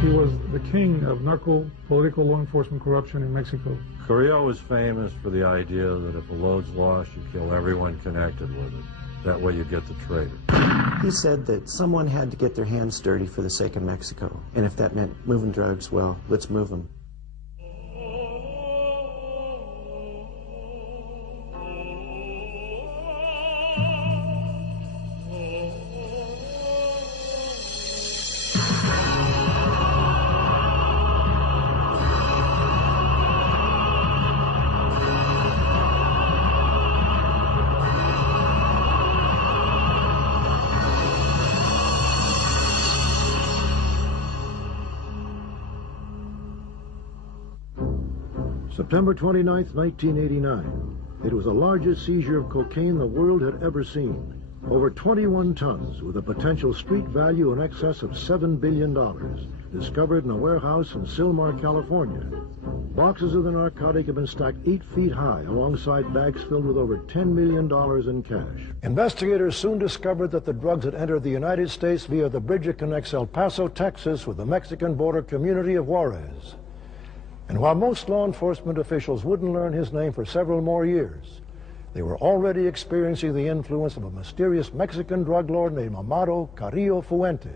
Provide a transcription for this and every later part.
He was the king of narco-political law enforcement corruption in Mexico. Carrillo was famous for the idea that if a load's lost, you kill everyone connected with it. That way you get the traitor. He said that someone had to get their hands dirty for the sake of Mexico. And if that meant moving drugs, well, let's move them. September 29th, 1989. It was the largest seizure of cocaine the world had ever seen. Over 21 tons with a potential street value in excess of $7 billion. Discovered in a warehouse in Sylmar, California. Boxes of the narcotic have been stacked 8 feet high alongside bags filled with over $10 million in cash. Investigators soon discovered that the drugs had entered the United States via the bridge that connects El Paso, Texas with the Mexican border community of Juarez. And while most law enforcement officials wouldn't learn his name for several more years, they were already experiencing the influence of a mysterious Mexican drug lord named Amado Carrillo Fuentes.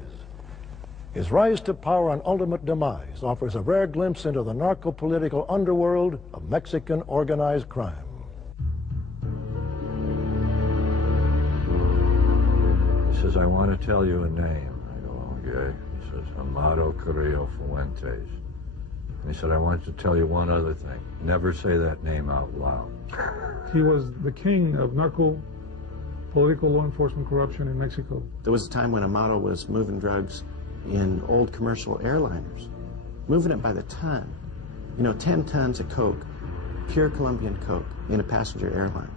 His rise to power and ultimate demise offers a rare glimpse into the narco-political underworld of Mexican organized crime. He says, I want to tell you a name. I go, okay. He says, Amado Carrillo Fuentes. And he said, I want to tell you one other thing. Never say that name out loud. He was the king of narco-political law enforcement corruption in Mexico. There was a time when Amado was moving drugs in old commercial airliners, moving it by the ton. You know, 10 tons of coke, pure Colombian coke, in a passenger airline.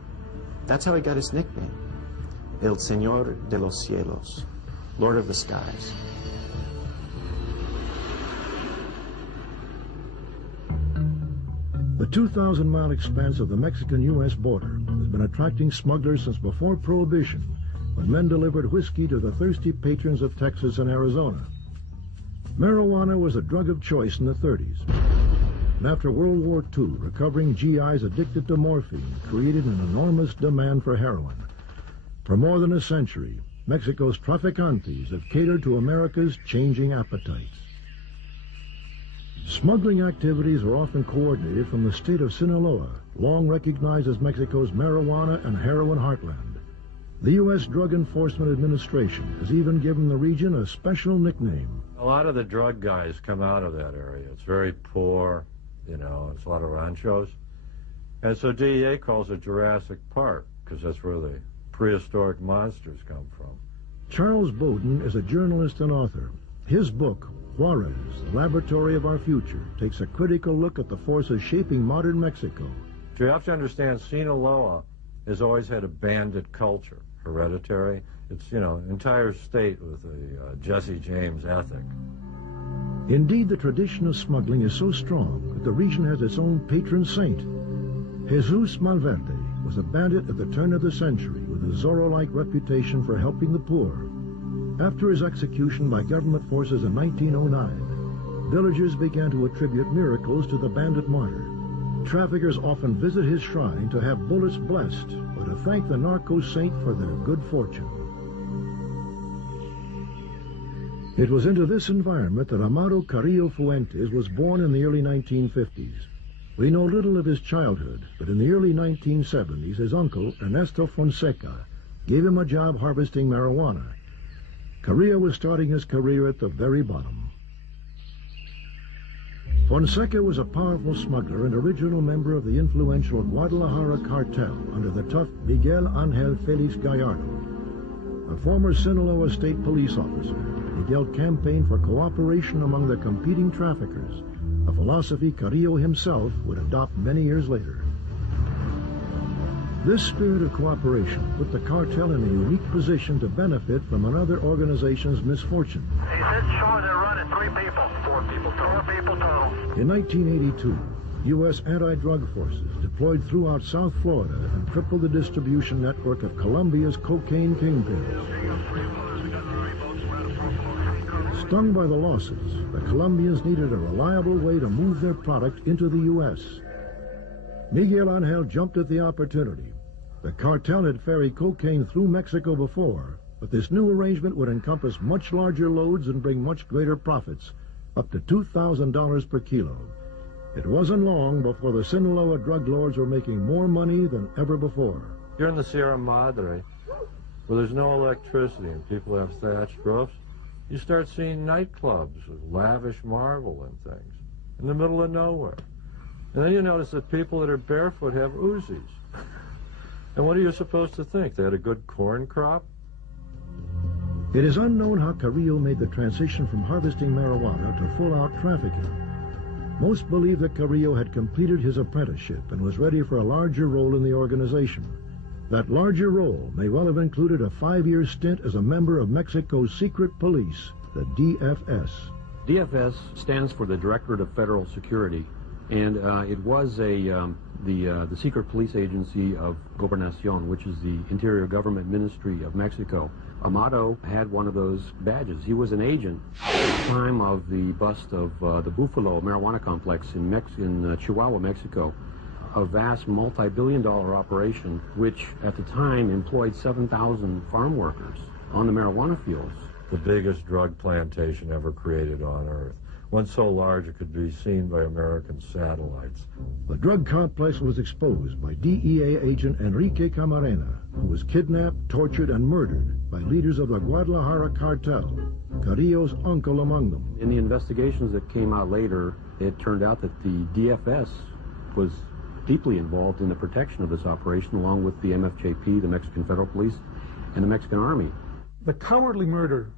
That's how he got his nickname, El Señor de los Cielos, Lord of the Skies. The 2,000-mile expanse of the Mexican-U.S. border has been attracting smugglers since before Prohibition, when men delivered whiskey to the thirsty patrons of Texas and Arizona. Marijuana was a drug of choice in the 30s. And after World War II, recovering GIs addicted to morphine created an enormous demand for heroin. For more than a century, Mexico's traficantes have catered to America's changing appetites. Smuggling activities are often coordinated from the state of Sinaloa, long recognized as Mexico's marijuana and heroin heartland. The U.S. Drug Enforcement Administration has even given the region a special nickname. A lot of the drug guys come out of that area. It's very poor, you know, it's a lot of ranchos. And so DEA calls it Jurassic Park, because that's where the prehistoric monsters come from. Charles Bowden is a journalist and author. His book, Juarez, the Laboratory of Our Future, takes a critical look at the forces shaping modern Mexico. You have to understand, Sinaloa has always had a bandit culture, hereditary. It's, you know, entire state with a Jesse James ethic. Indeed, the tradition of smuggling is so strong that the region has its own patron saint. Jesus Malverde was a bandit at the turn of the century with a Zorro-like reputation for helping the poor. After his execution by government forces in 1909, villagers began to attribute miracles to the bandit martyr. Traffickers often visit his shrine to have bullets blessed or to thank the narco saint for their good fortune. It was into this environment that Amado Carrillo Fuentes was born in the early 1950s. We know little of his childhood, but in the early 1970s, his uncle, Ernesto Fonseca, gave him a job harvesting marijuana. Carrillo was starting his career at the very bottom. Fonseca was a powerful smuggler and original member of the influential Guadalajara cartel under the tough Miguel Angel Felix Gallardo. A former Sinaloa state police officer, Miguel campaigned for cooperation among the competing traffickers, a philosophy Carrillo himself would adopt many years later. This spirit of cooperation put the cartel in a unique position to benefit from another organization's misfortune. He said sure they're running 3 people. 4 people total. 4 people total. In 1982, U.S. anti-drug forces deployed throughout South Florida and crippled the distribution network of Colombia's cocaine kingpins. Stung by the losses, the Colombians needed a reliable way to move their product into the U.S. Miguel Angel jumped at the opportunity. The cartel had ferried cocaine through Mexico before, but this new arrangement would encompass much larger loads and bring much greater profits, up to $2,000 per kilo. It wasn't long before the Sinaloa drug lords were making more money than ever before. You're in the Sierra Madre, where there's no electricity and people have thatched roofs. You start seeing nightclubs with lavish marble and things in the middle of nowhere. And then you notice that people that are barefoot have Uzis. And what are you supposed to think? They had a good corn crop? It is unknown how Carrillo made the transition from harvesting marijuana to full-out trafficking. Most believe that Carrillo had completed his apprenticeship and was ready for a larger role in the organization. That larger role may well have included a 5-year stint as a member of Mexico's secret police, the DFS. DFS stands for the Directorate of Federal Security, and it was the secret police agency of Gobernacion, which is the Interior Government Ministry of Mexico. Amado had one of those badges. He was an agent at the time of the bust of the Buffalo marijuana complex in Chihuahua, Mexico, a vast multi-billion-dollar operation which at the time employed 7,000 farm workers on the marijuana fields. The biggest drug plantation ever created on Earth. One so large it could be seen by American satellites. The drug complex was exposed by DEA agent Enrique Camarena, who was kidnapped, tortured, and murdered by leaders of the Guadalajara cartel, Carrillo's uncle among them. In the investigations that came out later, it turned out that the DFS was deeply involved in the protection of this operation, along with the MFJP, the Mexican Federal Police, and the Mexican Army. The cowardly murder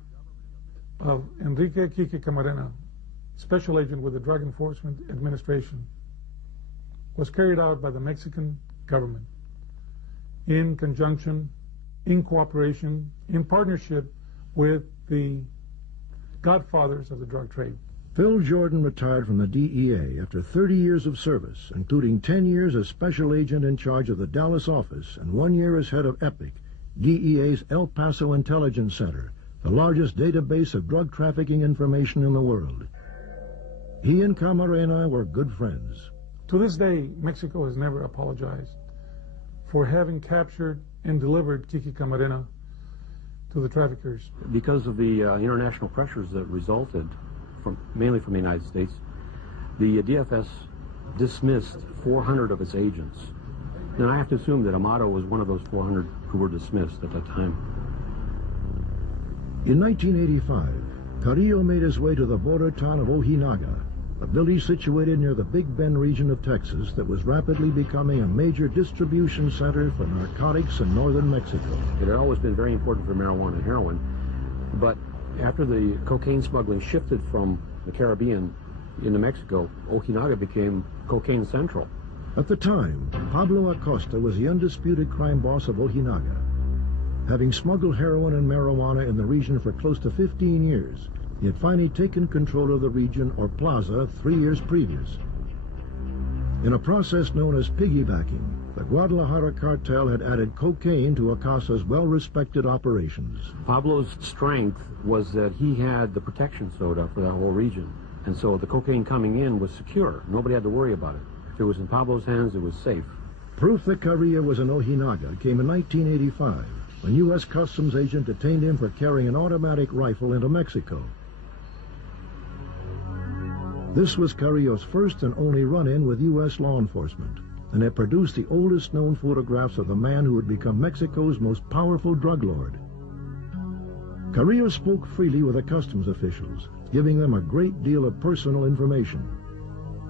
of Enrique Quique Camarena, special agent with the Drug Enforcement Administration, was carried out by the Mexican government in conjunction, in cooperation, in partnership with the godfathers of the drug trade. Phil Jordan retired from the DEA after 30 years of service, including 10 years as special agent in charge of the Dallas office and 1 year as head of EPIC, DEA's El Paso Intelligence Center, the largest database of drug trafficking information in the world. He and Camarena were good friends. To this day, Mexico has never apologized for having captured and delivered Quique Camarena to the traffickers. Because of the international pressures that resulted, mainly from the United States, the DFS dismissed 400 of its agents. And I have to assume that Amado was one of those 400 who were dismissed at that time. In 1985, Carrillo made his way to the border town of Ojinaga, a village situated near the Big Bend region of Texas that was rapidly becoming a major distribution center for narcotics in northern Mexico. It had always been very important for marijuana and heroin, but after the cocaine smuggling shifted from the Caribbean into Mexico, Ojinaga became cocaine central. At the time, Pablo Acosta was the undisputed crime boss of Ojinaga. Having smuggled heroin and marijuana in the region for close to 15 years, he had finally taken control of the region, or plaza, 3 years previous. In a process known as piggybacking, the Guadalajara cartel had added cocaine to Acosta's well-respected operations. Pablo's strength was that he had the protection soda for that whole region, and so the cocaine coming in was secure. Nobody had to worry about it. If it was in Pablo's hands, it was safe. Proof that Carrillo was in Ojinaga came in 1985, when U.S. Customs agent detained him for carrying an automatic rifle into Mexico. This was Carrillo's first and only run-in with U.S. law enforcement, and it produced the oldest known photographs of the man who would become Mexico's most powerful drug lord. Carrillo spoke freely with the customs officials, giving them a great deal of personal information.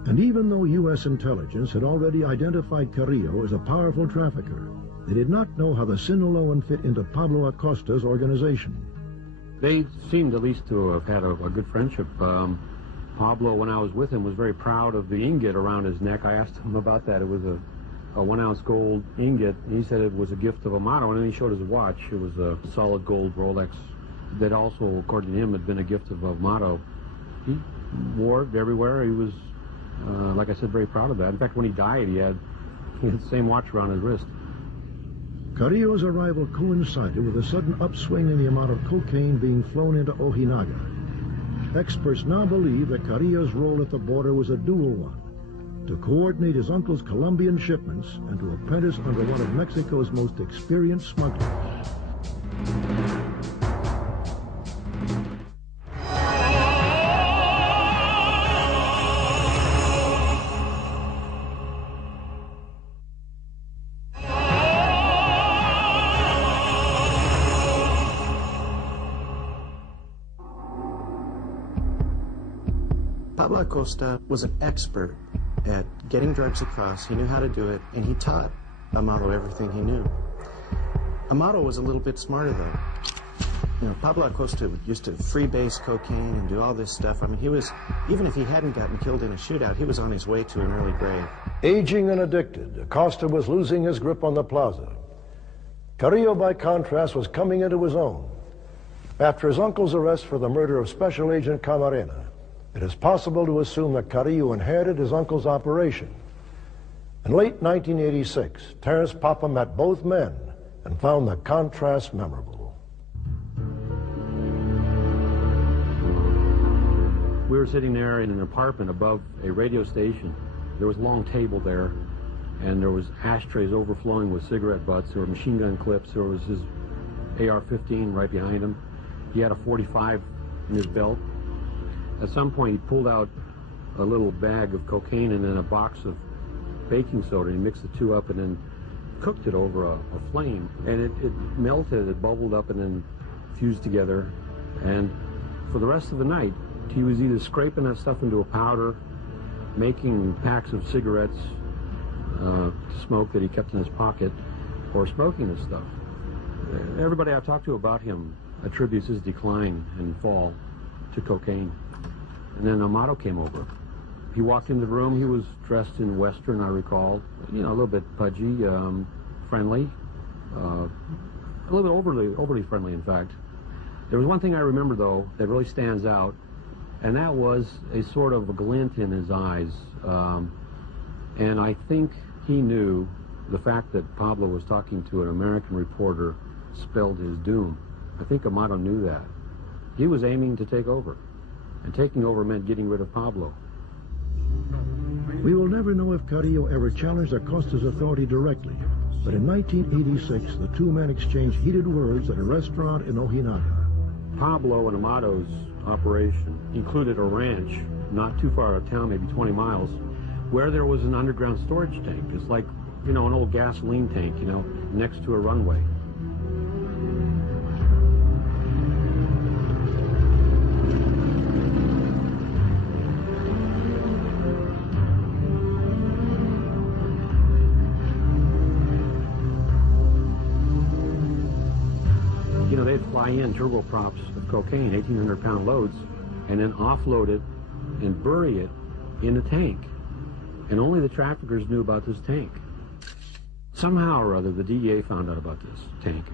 And even though U.S. intelligence had already identified Carrillo as a powerful trafficker, they did not know how the Sinaloan fit into Pablo Acosta's organization. They seemed at least to have had a good friendship. Pablo, when I was with him, was very proud of the ingot around his neck. I asked him about that. It was a 1-ounce gold ingot. He said it was a gift of Amado, and then he showed his watch. It was a solid gold Rolex that also, according to him, had been a gift of Amado. He wore it everywhere. He was, like I said, very proud of that. In fact, when he died, he had the same watch around his wrist. Carrillo's arrival coincided with a sudden upswing in the amount of cocaine being flown into Ojinaga. Experts now believe that Carrillo's role at the border was a dual one: to coordinate his uncle's Colombian shipments and to apprentice under one of Mexico's most experienced smugglers. Pablo Acosta was an expert at getting drugs across. He knew how to do it, and he taught Amado everything he knew. Amado was a little bit smarter, though. You know, Pablo Acosta used to freebase cocaine and do all this stuff. I mean, he was, even if he hadn't gotten killed in a shootout, he was on his way to an early grave. Aging and addicted, Acosta was losing his grip on the plaza. Carrillo, by contrast, was coming into his own. After his uncle's arrest for the murder of Special Agent Camarena, it is possible to assume that Carrillo inherited his uncle's operation. In late 1986, Terrence Papa met both men and found the contrast memorable. We were sitting there in an apartment above a radio station. There was a long table there, and there was ashtrays overflowing with cigarette butts. There were machine gun clips. There was his AR-15 right behind him. He had a .45 in his belt. At some point, he pulled out a little bag of cocaine and then a box of baking soda, and he mixed the two up and then cooked it over a flame. And it melted, it bubbled up and then fused together. And for the rest of the night, he was either scraping that stuff into a powder, making packs of cigarettes to smoke that he kept in his pocket, or smoking this stuff. Everybody I've talked to about him attributes his decline and fall to cocaine. And then Amado came over. He walked into the room. He was dressed in Western, I recall. You know, a little bit pudgy, friendly, a little bit overly friendly, in fact. There was one thing I remember, though, that really stands out, and that was a sort of a glint in his eyes. And I think he knew the fact that Pablo was talking to an American reporter spelled his doom. I think Amado knew that. He was aiming to take over. And taking over meant getting rid of Pablo. We will never know if Carrillo ever challenged Acosta's authority directly, but in 1986, the two men exchanged heated words at a restaurant in Ojinaga. Pablo and Amado's operation included a ranch not too far out of town, maybe 20 miles, where there was an underground storage tank. It's like, you know, an old gasoline tank, you know, next to a runway. They'd fly in turboprops of cocaine, 1,800-pound loads, and then offload it and bury it in a tank. And only the traffickers knew about this tank. Somehow or other, the DEA found out about this tank.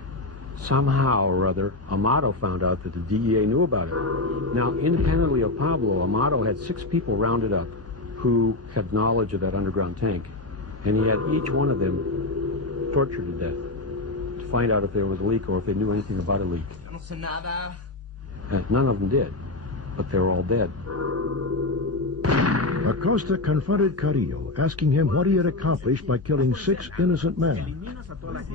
Somehow or other, Amado found out that the DEA knew about it. Now, independently of Pablo, Amado had 6 people rounded up who had knowledge of that underground tank. And he had each one of them tortured to death, find out if there was a leak or if they knew anything about a leak. None of them did, but they were all dead. Acosta confronted Carrillo, asking him what he had accomplished by killing 6 innocent men.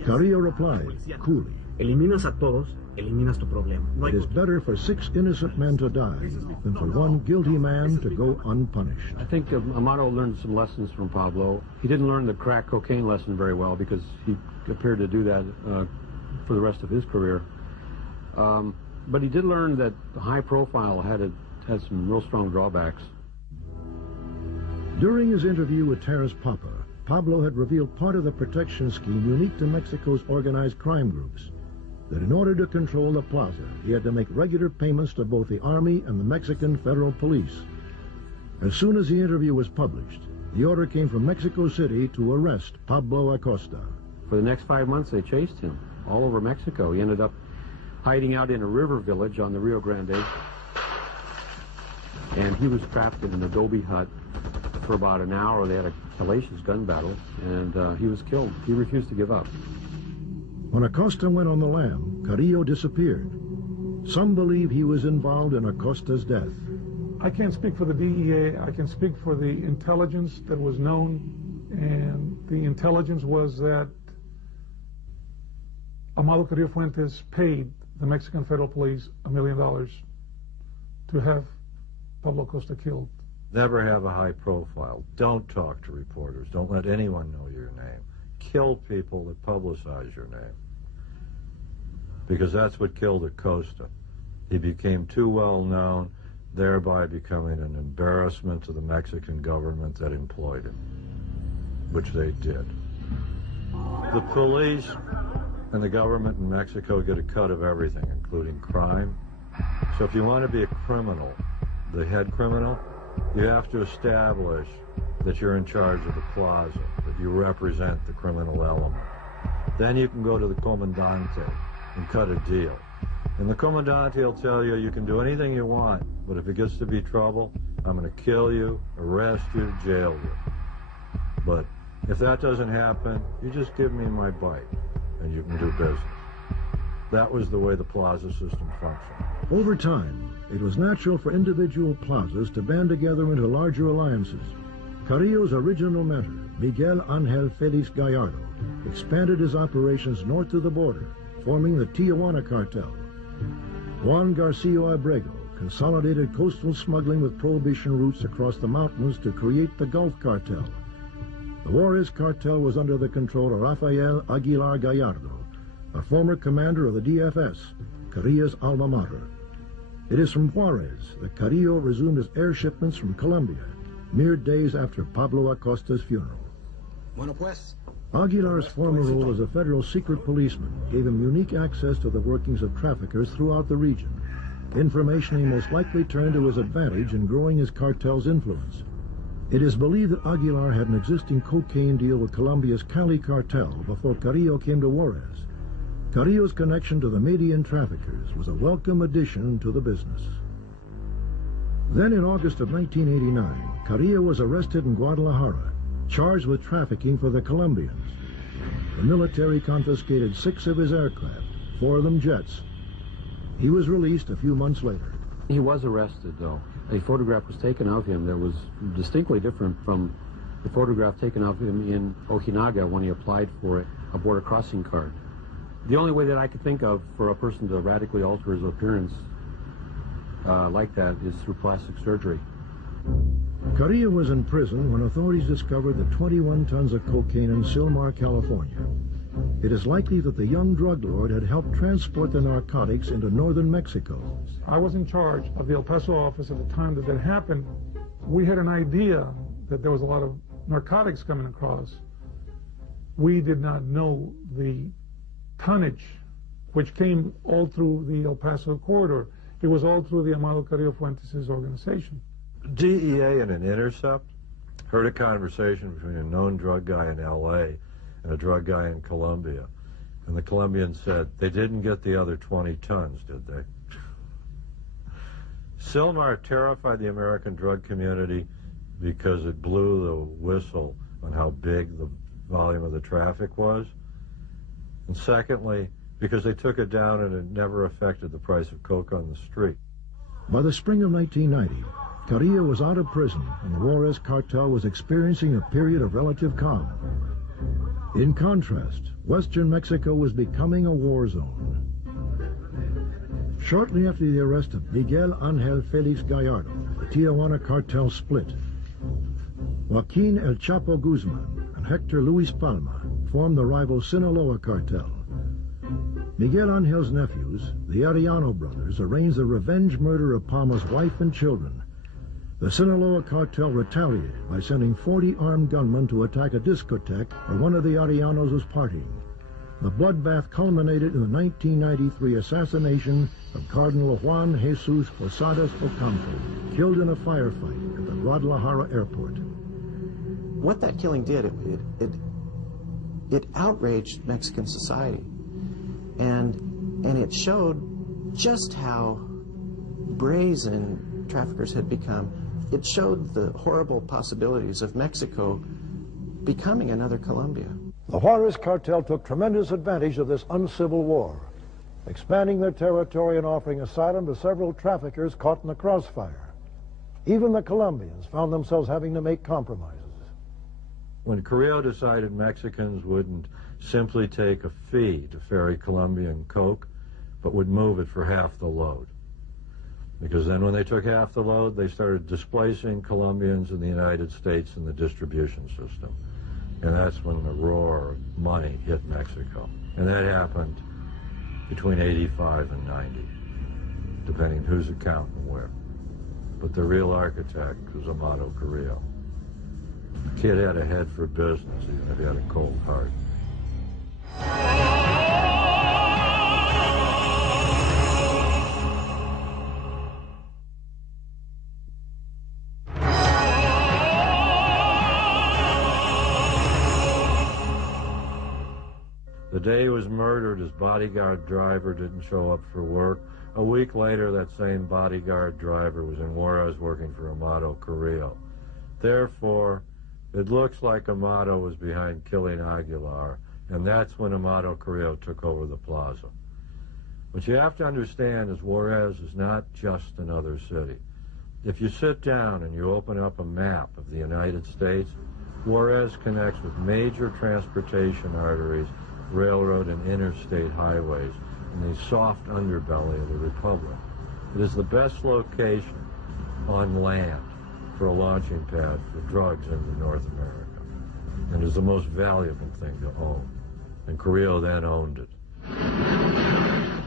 Carrillo replied, coolly, Eliminas a todos, eliminas tu problema. it is better for 6 innocent men to die than for one guilty man to go unpunished. I think Amado learned some lessons from Pablo. He didn't learn the crack cocaine lesson very well because he appeared to do that for the rest of his career. But he did learn that the high profile had some real strong drawbacks. During his interview with Terrence Papa, Pablo had revealed part of the protection scheme unique to Mexico's organized crime groups, that in order to control the plaza, he had to make regular payments to both the Army and the Mexican Federal Police. As soon as the interview was published, the order came from Mexico City to arrest Pablo Acosta. For the next 5 months, they chased him all over Mexico. He ended up hiding out in a river village on the Rio Grande, and he was trapped in an adobe hut for about an hour. They had a hellacious gun battle, and he was killed. He refused to give up. When Acosta went on the lam, Carrillo disappeared. Some believe he was involved in Acosta's death. I can't speak for the DEA. I can speak for the intelligence that was known, and the intelligence was that Amado Carrillo Fuentes paid the Mexican federal police $1 million to have Pablo Acosta killed. Never have a high profile. Don't talk to reporters. Don't let anyone know your name. Kill people that publicize your name. Because that's what killed Acosta. He became too well known, thereby becoming an embarrassment to the Mexican government that employed him, which they did. The police and the government in Mexico get a cut of everything, including crime. So if you want to be a criminal, the head criminal, you have to establish that you're in charge of the plaza, that you represent the criminal element. Then you can go to the comandante and cut a deal. And the comandante will tell you, you can do anything you want, but if it gets to be trouble, I'm going to kill you, arrest you, jail you. But if that doesn't happen, you just give me my bite, and you can do business. That was the way the plaza system functioned. Over time, it was natural for individual plazas to band together into larger alliances. Carrillo's original mentor, Miguel Angel Felix Gallardo, expanded his operations north of the border, forming the Tijuana cartel. Juan Garcia Abrego consolidated coastal smuggling with prohibition routes across the mountains to create the Gulf cartel. The Juarez cartel was under the control of Rafael Aguilar Gallardo, a former commander of the DFS, Carrillo's alma mater. It is from Juarez that Carrillo resumed his air shipments from Colombia, mere days after Pablo Acosta's funeral. Aguilar's former role as a federal secret policeman gave him unique access to the workings of traffickers throughout the region, information he most likely turned to his advantage in growing his cartel's influence. It is believed that Aguilar had an existing cocaine deal with Colombia's Cali cartel before Carrillo came to Juarez. Carrillo's connection to the Median traffickers was a welcome addition to the business. Then in August of 1989, Carrillo was arrested in Guadalajara, charged with trafficking for the Colombians. The military confiscated 6 of his aircraft, 4 of them jets. He was released a few months later. He was arrested, though. A photograph was taken of him that was distinctly different from the photograph taken of him in Ojinaga when he applied for a border crossing card. The only way that I could think of for a person to radically alter his appearance like that is through plastic surgery. Carrillo was in prison when authorities discovered the 21 tons of cocaine in Silmar, California. It is likely that the young drug lord had helped transport the narcotics into northern Mexico. I was in charge of the El Paso office at the time that happened. We had an idea that there was a lot of narcotics coming across. We did not know the tonnage, which came all through the El Paso corridor. It was all through the Amado Carrillo Fuentes' organization. DEA in an intercept heard a conversation between a known drug guy in L.A. and a drug guy in Colombia. And the Colombian said, they didn't get the other 20 tons, did they? Silmar terrified the American drug community because it blew the whistle on how big the volume of the traffic was. And secondly, because they took it down and it never affected the price of coke on the street. By the spring of 1990, Carrillo was out of prison and the Juarez cartel was experiencing a period of relative calm. In contrast, western Mexico was becoming a war zone. Shortly after the arrest of Miguel Angel Felix Gallardo, the Tijuana cartel split. Joaquin El Chapo Guzman and Hector Luis Palma formed the rival Sinaloa cartel. Miguel Angel's nephews, the Arellano brothers, arranged the revenge murder of Palma's wife and children. The Sinaloa cartel retaliated by sending 40 armed gunmen to attack a discotheque where one of the Arellanos was partying. The bloodbath culminated in the 1993 assassination of Cardinal Juan Jesus Posadas Ocampo, killed in a firefight at the Guadalajara airport. What that killing did, it outraged Mexican society. And it showed just how brazen traffickers had become. It showed the horrible possibilities of Mexico becoming another Colombia. The Juarez cartel took tremendous advantage of this uncivil war. expanding their territory and offering asylum to several traffickers caught in the crossfire. Even the Colombians found themselves having to make compromises. When Carrillo decided Mexicans wouldn't simply take a fee to ferry Colombian coke, but would move it for half the load. Because then when they took half the load, they started displacing Colombians in the United States in the distribution system. And that's when the roar of money hit Mexico. And that happened between 85 and 90, depending whose account and where. But the real architect was Amado Carrillo. The kid had a head for business, even if he had a cold heart. The day he was murdered, his bodyguard driver didn't show up for work. A week later, that same bodyguard driver was in Juarez working for Amado Carrillo. Therefore, it looks like Amado was behind killing Aguilar, and that's when Amado Carrillo took over the plaza. What you have to understand is Juarez is not just another city. If you sit down and you open up a map of the United States, Juarez connects with major transportation arteries, railroad and interstate highways, in the soft underbelly of the Republic. It is the best location on land for a launching pad for drugs into North America, and is the most valuable thing to own. And Carrillo then owned it.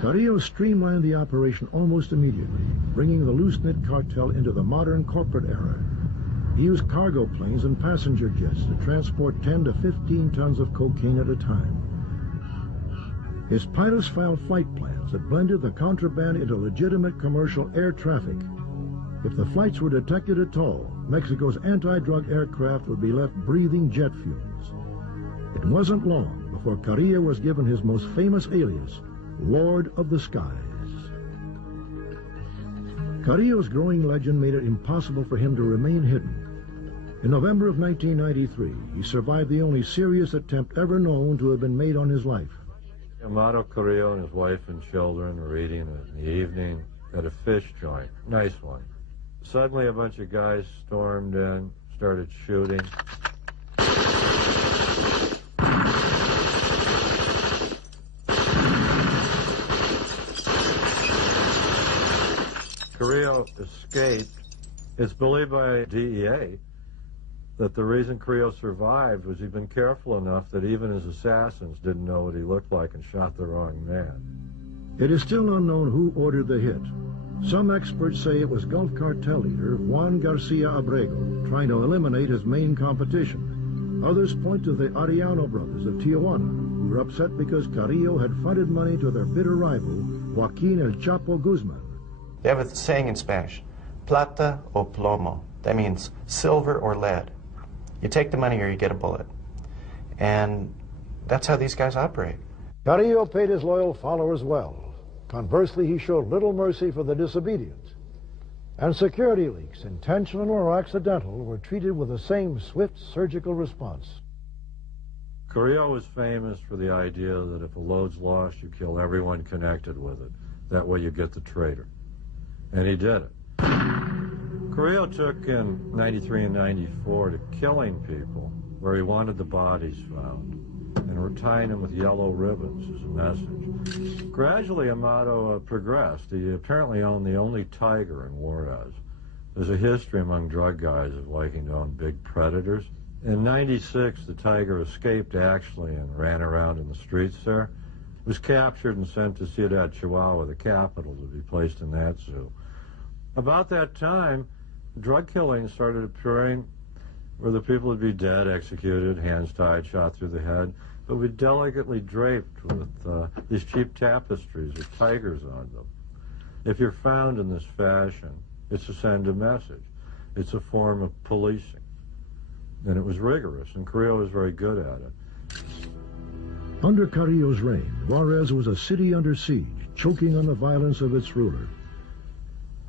Carrillo streamlined the operation almost immediately, bringing the loose-knit cartel into the modern corporate era. He used cargo planes and passenger jets to transport 10 to 15 tons of cocaine at a time. His pilots filed flight plans that blended the contraband into legitimate commercial air traffic. If the flights were detected at all, Mexico's anti-drug aircraft would be left breathing jet fumes. It wasn't long before Carrillo was given his most famous alias, Lord of the Skies. Carrillo's growing legend made it impossible for him to remain hidden. In November of 1993, he survived the only serious attempt ever known to have been made on his life. Amado Carrillo and his wife and children were eating in the evening at a fish joint, nice one. Suddenly a bunch of guys stormed in, started shooting. Carrillo escaped. It's believed by DEA that the reason Carrillo survived was he'd been careful enough that even his assassins didn't know what he looked like and shot the wrong man. It is still unknown who ordered the hit. Some experts say it was Gulf Cartel leader Juan Garcia Abrego trying to eliminate his main competition. Others point to the Arellano brothers of Tijuana, who were upset because Carrillo had fronted money to their bitter rival, Joaquin El Chapo Guzman. They have a saying in Spanish, plata o plomo. That means silver or lead. You take the money or you get a bullet. And that's how these guys operate. Carrillo paid his loyal followers well. Conversely, he showed little mercy for the disobedient. And security leaks, intentional or accidental, were treated with the same swift surgical response. Carrillo was famous for the idea that if a load's lost, you kill everyone connected with it. That way you get the traitor. And he did it. Carrillo took in 93 and 94 to killing people where he wanted the bodies found, and were tying them with yellow ribbons as a message. Gradually, Amado progressed. He apparently owned the only tiger in Juarez. There's a history among drug guys of liking to own big predators. In 96, the tiger escaped, actually, and ran around in the streets there. Was captured and sent to Ciudad Chihuahua, the capital, to be placed in that zoo. About that time, drug killings started appearing where the people would be dead, executed, hands tied, shot through the head, but would be delicately draped with these cheap tapestries with tigers on them. If you're found in this fashion, it's to send a message. It's a form of policing. And it was rigorous, and Carrillo was very good at it. Under Carrillo's reign, Juarez was a city under siege, choking on the violence of its ruler.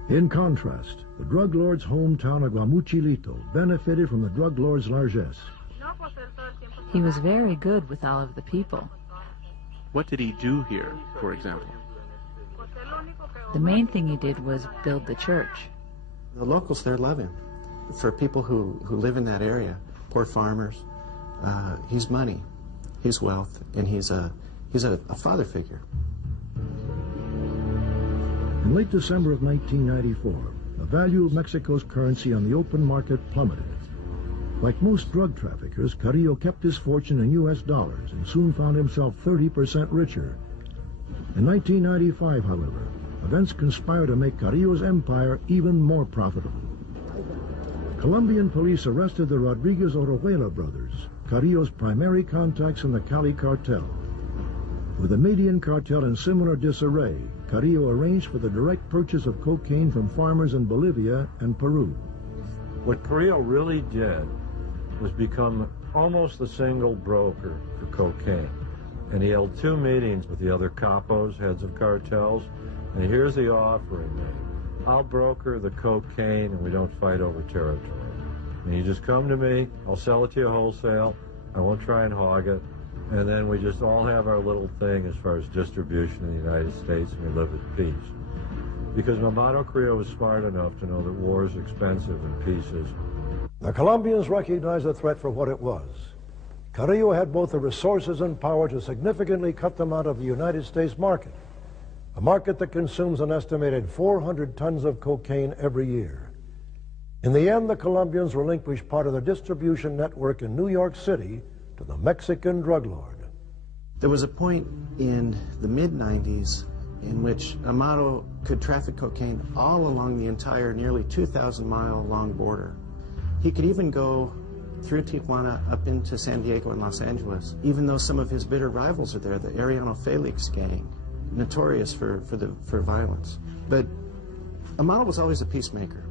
In contrast, the drug lord's hometown of Guamuchilito benefited from the drug lord's largesse. He was very good with all of the people. What did he do here, for example? The main thing he did was build the church. The locals there love him. For people who live in that area, poor farmers, he's money, he's wealth, and he's a father figure. In late December of 1994, the value of Mexico's currency on the open market plummeted. Like most drug traffickers, Carrillo kept his fortune in U.S. dollars and soon found himself 30% richer. In 1995, however, events conspired to make Carrillo's empire even more profitable. Colombian police arrested the Rodriguez Orejuela brothers, Carrillo's primary contacts in the Cali cartel. With the Median cartel in similar disarray, Carrillo arranged for the direct purchase of cocaine from farmers in Bolivia and Peru. What Carrillo really did was become almost the single broker for cocaine. And he held 2 meetings with the other capos, heads of cartels, and here's the offer he made. I'll broker the cocaine and we don't fight over territory. And you just come to me, I'll sell it to you wholesale, I won't try and hog it, and then we just all have our little thing as far as distribution in the United States, and we live at peace. Because Mamado Carrillo was smart enough to know that war is expensive and peace isn't. The Colombians recognized the threat for what it was. Carrillo had both the resources and power to significantly cut them out of the United States market, a market that consumes an estimated 400 tons of cocaine every year. In the end, the Colombians relinquished part of their distribution network in New York City to the Mexican drug lord. There was a point in the mid-90s in which Amado could traffic cocaine all along the entire nearly 2,000-mile-long border. He could even go through Tijuana up into San Diego and Los Angeles, even though some of his bitter rivals are there, the Arellano Felix gang, notorious for violence. But Amado was always a peacemaker.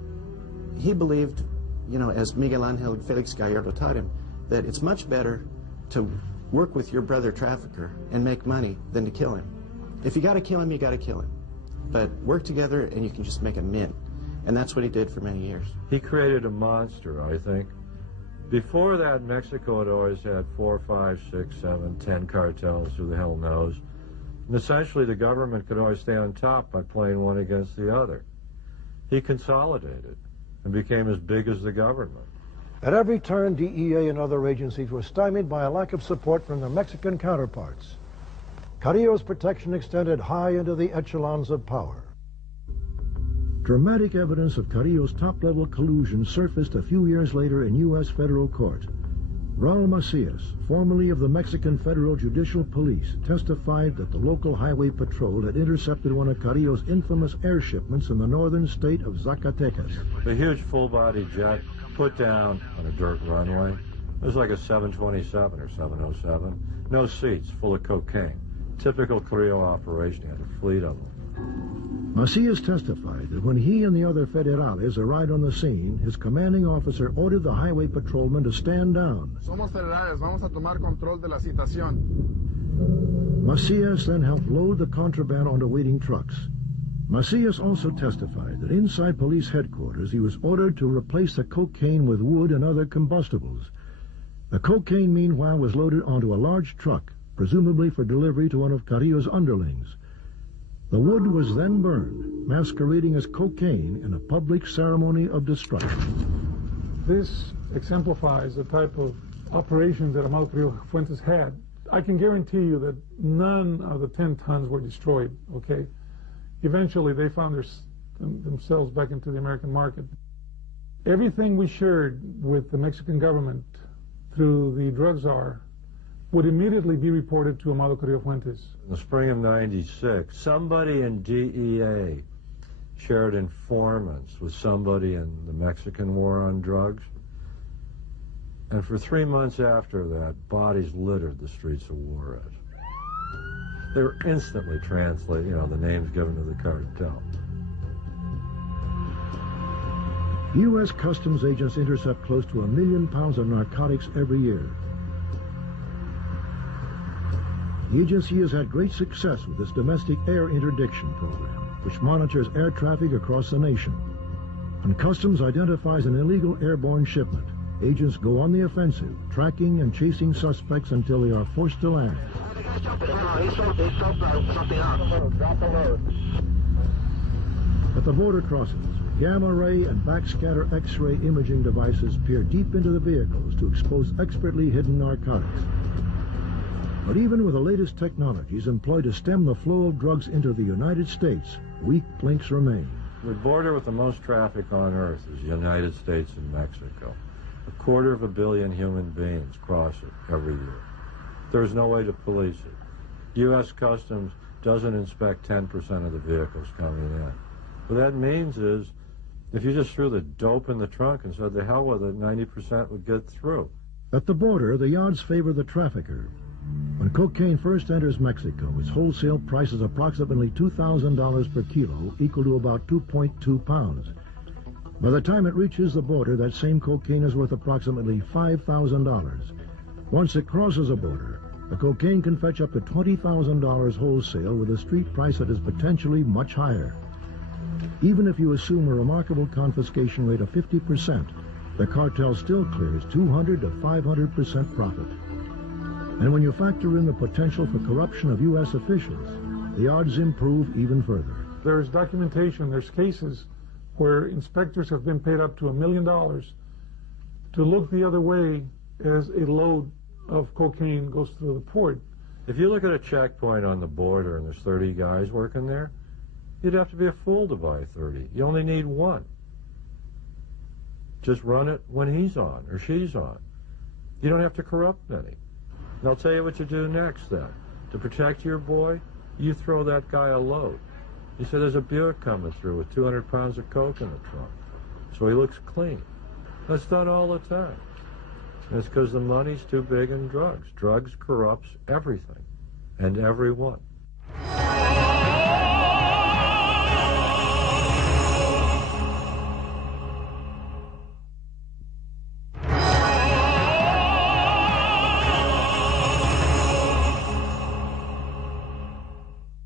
He believed, you know, as Miguel Angel Felix Gallardo taught him, that it's much better to work with your brother trafficker and make money than to kill him. If you got to kill him, you got to kill him. But work together and you can just make a mint. And that's what he did for many years. He created a monster, I think. Before that, Mexico had always had 4, 5, 6, 7, 10 cartels, who the hell knows. And essentially the government could always stay on top by playing one against the other. He consolidated and became as big as the government. At every turn, DEA and other agencies were stymied by a lack of support from their Mexican counterparts. Carrillo's protection extended high into the echelons of power. Dramatic evidence of Carrillo's top-level collusion surfaced a few years later in U.S. federal court. Raul Macias, formerly of the Mexican Federal Judicial Police, testified that the local highway patrol had intercepted one of Carrillo's infamous air shipments in the northern state of Zacatecas. A huge full-body jet put down on a dirt runway. It was like a 727 or 707. No seats, full of cocaine. Typical Carrillo operation. He had a fleet of them. Macias testified that when he and the other federales arrived on the scene, his commanding officer ordered the highway patrolman to stand down. Somos federales, vamos a tomar control de la situación. Macias then helped load the contraband onto waiting trucks. Macias also testified that inside police headquarters he was ordered to replace the cocaine with wood and other combustibles. The cocaine, meanwhile, was loaded onto a large truck, presumably for delivery to one of Carrillo's underlings. The wood was then burned, masquerading as cocaine in a public ceremony of destruction. This exemplifies the type of operations that Amado Carrillo Fuentes had. I can guarantee you that none of the 10 tons were destroyed, okay? Eventually, they found themselves back into the American market. Everything we shared with the Mexican government through the drug czar would immediately be reported to Amado Carrillo Fuentes. In the spring of '96, somebody in DEA shared informants with somebody in the Mexican war on drugs. And for 3 months after that, bodies littered the streets of Juarez. They were instantly translated, you know, the names given to the cartel. U.S. Customs agents intercept close to 1 million pounds of narcotics every year. The agency has had great success with its domestic air interdiction program, which monitors air traffic across the nation. When Customs identifies an illegal airborne shipment, agents go on the offensive, tracking and chasing suspects until they are forced to land. At the border crossings, gamma ray and backscatter X-ray imaging devices peer deep into the vehicles to expose expertly hidden narcotics. But even with the latest technologies employed to stem the flow of drugs into the United States, weak links remain. The border with the most traffic on Earth is the United States and Mexico. 250 million human beings cross it every year. There's no way to police it. U.S. Customs doesn't inspect 10% of the vehicles coming in. What that means is, if you just threw the dope in the trunk and said, the hell with it, 90% would get through. At the border, the odds favor the trafficker. When cocaine first enters Mexico, its wholesale price is approximately $2,000 per kilo, equal to about 2.2 pounds. By the time it reaches the border, that same cocaine is worth approximately $5,000. Once it crosses a border, the cocaine can fetch up to $20,000 wholesale with a street price that is potentially much higher. Even if you assume a remarkable confiscation rate of 50%, the cartel still clears 200 to 500% profit. And when you factor in the potential for corruption of U.S. officials, the odds improve even further. There's documentation, there's cases where inspectors have been paid up to $1 million to look the other way as a load of cocaine goes through the port. If you look at a checkpoint on the border and there's 30 guys working there, you'd have to be a fool to buy 30. You only need one. Just run it when he's on or she's on. You don't have to corrupt many. And I'll tell you what you do next then. To protect your boy, you throw that guy a load. You say there's a Buick coming through with 200 pounds of coke in the trunk. So he looks clean. That's done all the time. And it's because the money's too big in drugs. Drugs corrupts everything and everyone.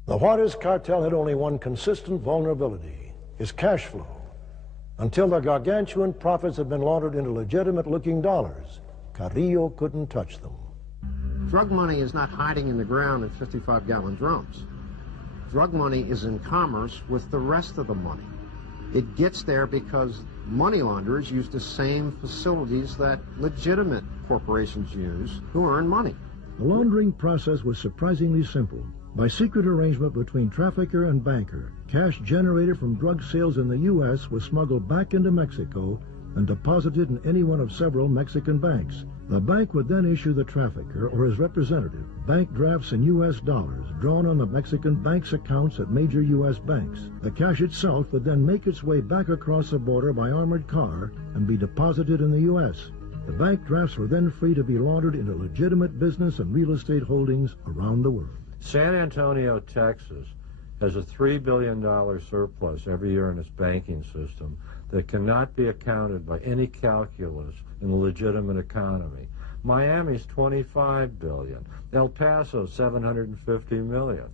The Juarez cartel had only one consistent vulnerability, his cash flow. Until their gargantuan profits had been laundered into legitimate-looking dollars, Carrillo couldn't touch them. Drug money is not hiding in the ground in 55-gallon drums. Drug money is in commerce with the rest of the money. It gets there because money launderers use the same facilities that legitimate corporations use who earn money. The laundering process was surprisingly simple. By secret arrangement between trafficker and banker, cash generated from drug sales in the U.S. was smuggled back into Mexico and deposited in any one of several Mexican banks. The bank would then issue the trafficker or his representative bank drafts in U.S. dollars drawn on the Mexican bank's accounts at major U.S. banks. The cash itself would then make its way back across the border by armored car and be deposited in the U.S. The bank drafts were then free to be laundered into legitimate business and real estate holdings around the world. San Antonio, Texas, has a $3 billion surplus every year in its banking system that cannot be accounted by any calculus in the legitimate economy. Miami's $25 billion. El Paso, $750 million.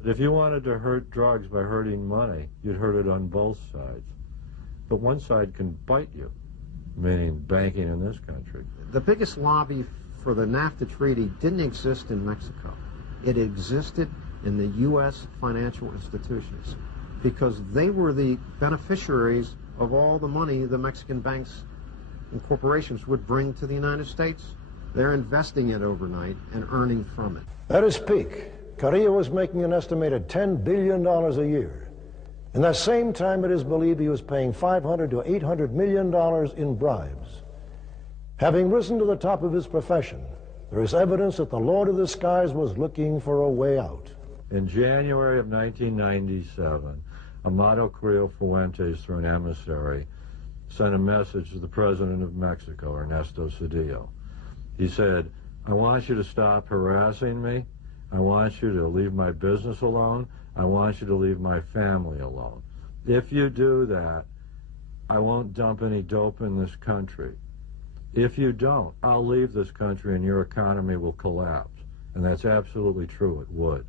But if you wanted to hurt drugs by hurting money, you'd hurt it on both sides. But one side can bite you, meaning banking in this country. The biggest lobby for the NAFTA treaty didn't exist in Mexico. It existed in the U.S. financial institutions because they were the beneficiaries of all the money the Mexican banks and corporations would bring to the United States. They're investing it overnight and earning from it. At its peak, Carrillo was making an estimated $10 billion a year. In that same time, it is believed he was paying $500 to $800 million in bribes. Having risen to the top of his profession, there is evidence that the Lord of the Skies was looking for a way out. In January of 1997, Amado Carrillo Fuentes, through an emissary, sent a message to the President of Mexico, Ernesto Zedillo. He said, I want you to stop harassing me. I want you to leave my business alone. I want you to leave my family alone. If you do that, I won't dump any dope in this country. If you don't, I'll leave this country and your economy will collapse. And that's absolutely true, it would.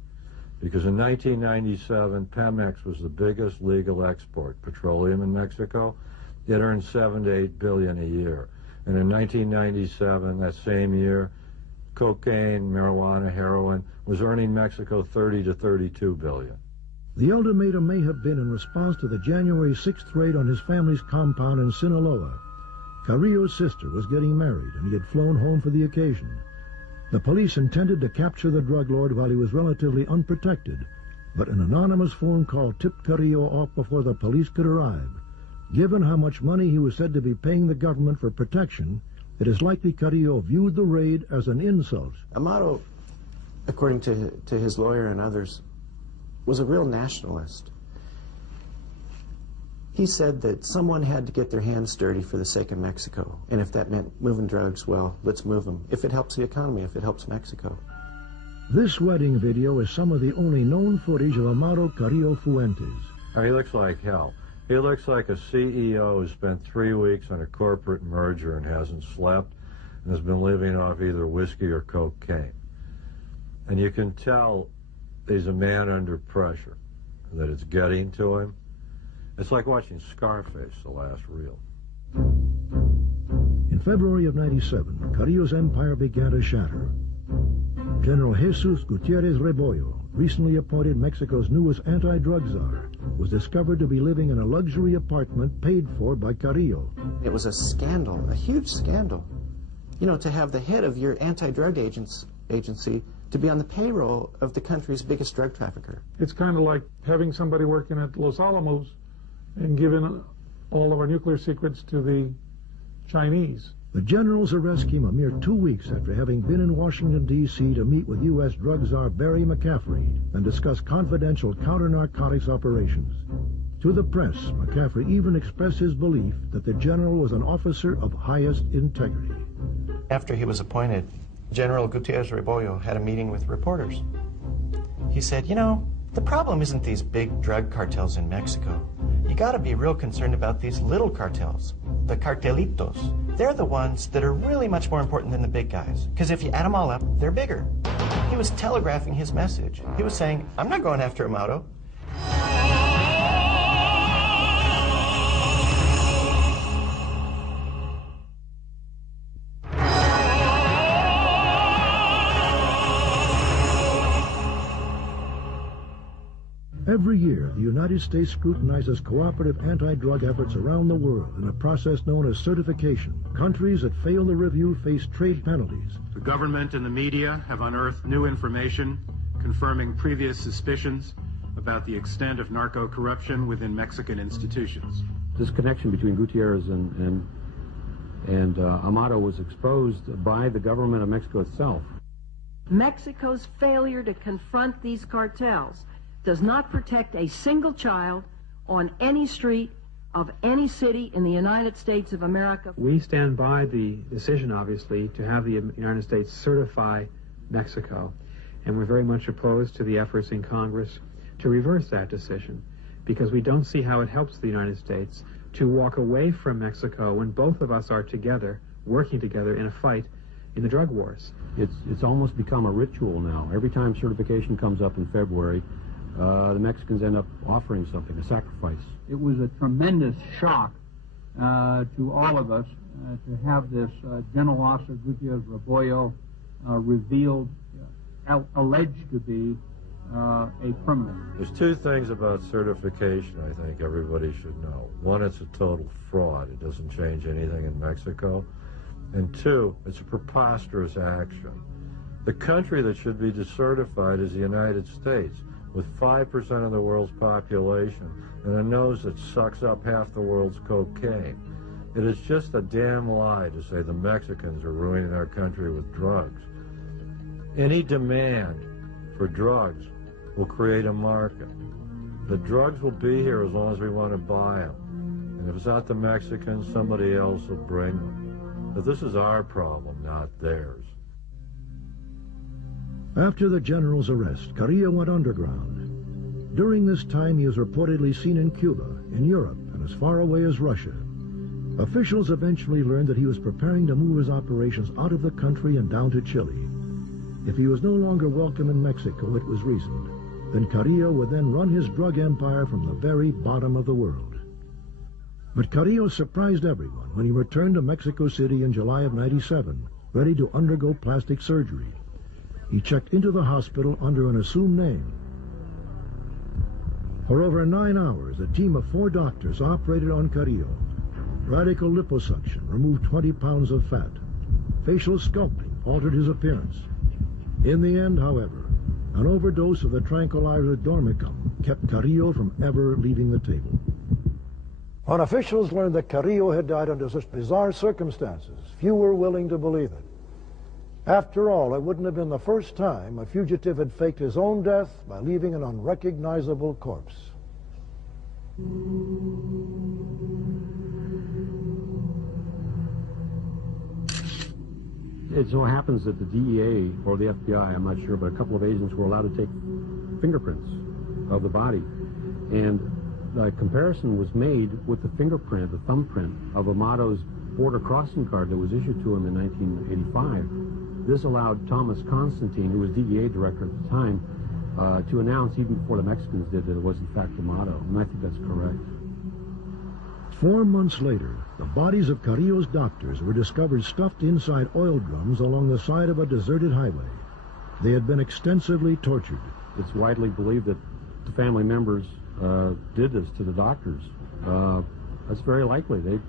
Because in 1997, Pemex was the biggest legal export, petroleum in Mexico. It earned $7 to $8 billion a year. And in 1997, that same year, cocaine, marijuana, heroin was earning Mexico $30 to $32 billion. The ultimatum may have been in response to the January 6th raid on his family's compound in Sinaloa. Carrillo's sister was getting married, and he had flown home for the occasion. The police intended to capture the drug lord while he was relatively unprotected, but an anonymous phone call tipped Carrillo off before the police could arrive. Given how much money he was said to be paying the government for protection, it is likely Carrillo viewed the raid as an insult. Amado, according to his lawyer and others, was a real nationalist. He said that someone had to get their hands dirty for the sake of Mexico, and if that meant moving drugs, well, let's move them. If it helps the economy, if it helps Mexico. This wedding video is some of the only known footage of Amado Carrillo Fuentes. I mean, he looks like hell. He looks like a CEO who spent 3 weeks on a corporate merger and hasn't slept and has been living off either whiskey or cocaine. And you can tell he's a man under pressure, that it's getting to him. It's like watching Scarface, the last reel. In February of '97, Carrillo's empire began to shatter. General Jesus Gutierrez Rebollo, recently appointed Mexico's newest anti-drug czar, was discovered to be living in a luxury apartment paid for by Carrillo. It was a scandal, a huge scandal. You know, to have the head of your anti-drug agency to be on the payroll of the country's biggest drug trafficker. It's kind of like having somebody working at Los Alamos and giving all of our nuclear secrets to the Chinese. The general's arrest came a mere 2 weeks after having been in Washington, D.C. to meet with U.S. drug czar Barry McCaffrey and discuss confidential counter-narcotics operations. To the press, McCaffrey even expressed his belief that the general was an officer of highest integrity. After he was appointed, General Gutierrez Rebollo had a meeting with reporters. He said, you know, the problem isn't these big drug cartels in Mexico. You gotta be real concerned about these little cartels, the cartelitos. They're the ones that are really much more important than the big guys, because if you add them all up, they're bigger. He was telegraphing his message. He was saying, I'm not going after Amado. Every year, the United States scrutinizes cooperative anti-drug efforts around the world in a process known as certification. Countries that fail the review face trade penalties. The government and the media have unearthed new information confirming previous suspicions about the extent of narco-corruption within Mexican institutions. This connection between Gutierrez and Amado was exposed by the government of Mexico itself. Mexico's failure to confront these cartels does not protect a single child on any street of any city in the United States of America. We stand by the decision, obviously, to have the United States certify Mexico, and we're very much opposed to the efforts in Congress to reverse that decision, because we don't see how it helps the United States to walk away from Mexico when both of us are together, working together in a fight in the drug wars. It's almost become a ritual now. Every time certification comes up in February, the Mexicans end up offering something, a sacrifice. It was a tremendous shock to all of us to have this General Officer Gutierrez Rebollo revealed, alleged to be a criminal. There's two things about certification I think everybody should know. One, it's a total fraud. It doesn't change anything in Mexico. And two, it's a preposterous action. The country that should be decertified is the United States, with 5% of the world's population and a nose that sucks up half the world's cocaine. It is just a damn lie to say the Mexicans are ruining our country with drugs. Any demand for drugs will create a market. The drugs will be here as long as we want to buy them. And if it's not the Mexicans, somebody else will bring them. But this is our problem, not theirs. After the general's arrest, Carrillo went underground. During this time, he was reportedly seen in Cuba, in Europe, and as far away as Russia. Officials eventually learned that he was preparing to move his operations out of the country and down to Chile. If he was no longer welcome in Mexico, it was reasoned. Then Carrillo would then run his drug empire from the very bottom of the world. But Carrillo surprised everyone when he returned to Mexico City in July of '97, ready to undergo plastic surgery. He checked into the hospital under an assumed name. For over 9 hours, a team of 4 doctors operated on Carrillo. Radical liposuction removed 20 pounds of fat. Facial sculpting altered his appearance. In the end, however, an overdose of the tranquilizer Dormicum kept Carrillo from ever leaving the table. When officials learned that Carrillo had died under such bizarre circumstances, few were willing to believe it. After all, it wouldn't have been the first time a fugitive had faked his own death by leaving an unrecognizable corpse. It so happens that the DEA, or the FBI, I'm not sure, but a couple of agents were allowed to take fingerprints of the body. And the comparison was made with the fingerprint, the thumbprint, of Amato's border crossing card that was issued to him in 1985. This allowed Thomas Constantine, who was DEA director at the time, to announce, even before the Mexicans did, that it was in fact Amato. And I think that's correct. 4 months later, the bodies of Carrillo's doctors were discovered stuffed inside oil drums along the side of a deserted highway. They had been extensively tortured. It's widely believed that the family members did this to the doctors. That's very likely. The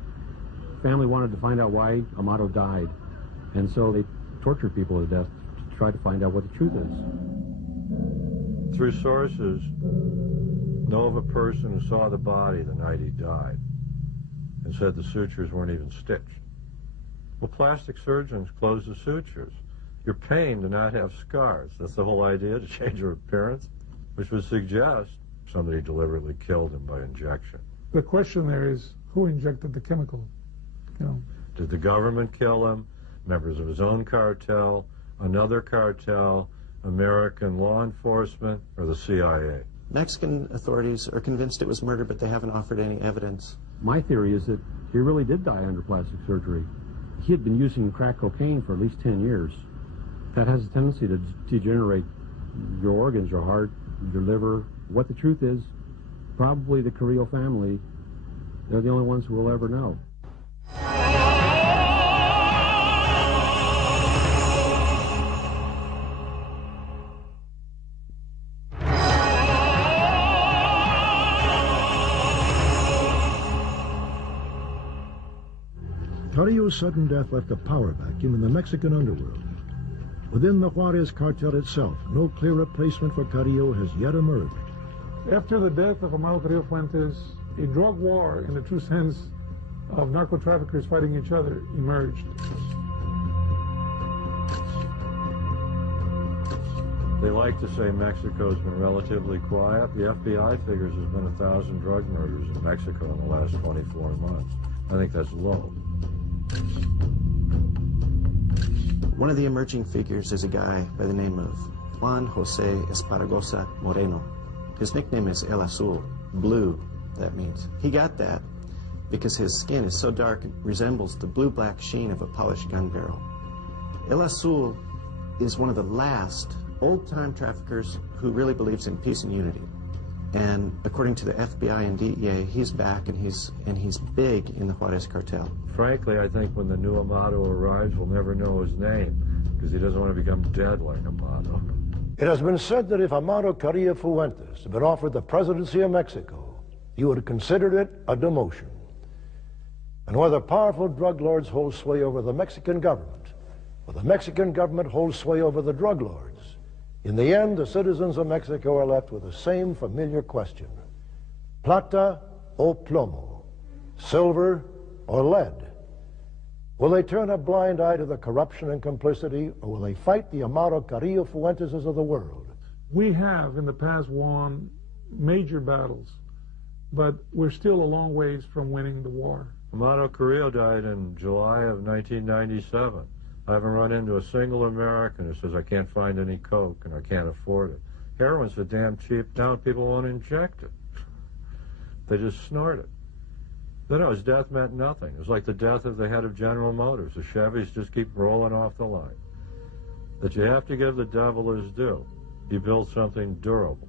family wanted to find out why Amato died, and so they tortured people to death to try to find out what the truth is. Through sources, know of a person who saw the body the night he died and said the sutures weren't even stitched. Well, plastic surgeons close the sutures. You're paying to not have scars. That's the whole idea, to change your appearance, which would suggest somebody deliberately killed him by injection. The question there is, who injected the chemical? Did the government kill him? Members of his own cartel, another cartel, American law enforcement, or the CIA? Mexican authorities are convinced it was murder, but they haven't offered any evidence. My theory is that he really did die under plastic surgery. He had been using crack cocaine for at least 10 years. That has a tendency to degenerate your organs, your heart, your liver. What the truth is, probably the Carrillo family, they're the only ones who will ever know. Carrillo's sudden death left a power vacuum in the Mexican underworld. Within the Juarez cartel itself, no clear replacement for Carrillo has yet emerged. After the death of Amado Carrillo Fuentes, a drug war in the true sense of narco-traffickers fighting each other emerged. They like to say Mexico's been relatively quiet. The FBI figures there's been 1,000 drug murders in Mexico in the last 24 months. I think that's low. One of the emerging figures is a guy by the name of Juan Jose Esparragosa Moreno. His nickname is El Azul, blue, that means. He got that because his skin is so dark it resembles the blue-black sheen of a polished gun barrel. El Azul is one of the last old-time traffickers who really believes in peace and unity. And according to the FBI and DEA, he's back and he's big in the Juarez cartel. Frankly, I think when the new Amado arrives, we'll never know his name because he doesn't want to become dead like Amado. It has been said that if Amado Carrillo Fuentes had been offered the presidency of Mexico, he would have considered it a demotion. And whether powerful drug lords hold sway over the Mexican government, or the Mexican government holds sway over the drug lords, in the end, the citizens of Mexico are left with the same familiar question: plata o plomo, silver or lead? Will they turn a blind eye to the corruption and complicity, or will they fight the Amado Carrillo Fuenteses of the world? We have in the past won major battles, but we're still a long ways from winning the war. Amado Carrillo died in July of 1997. I haven't run into a single American who says I can't find any coke and I can't afford it. Heroin's so damn cheap now people won't inject it. They just snort it. No, his death meant nothing. It was like the death of the head of General Motors. The Chevys just keep rolling off the line. That you have to give the devil his due. He built something durable.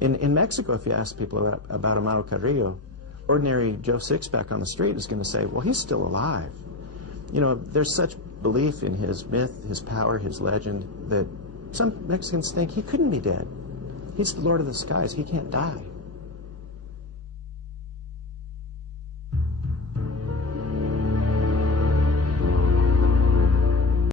In Mexico, if you ask people about Amado Carrillo, ordinary Joe Sixpack on the street is going to say, well, he's still alive. You know, there's such belief in his myth, his power, his legend, that some Mexicans think he couldn't be dead. He's the Lord of the Skies. He can't die.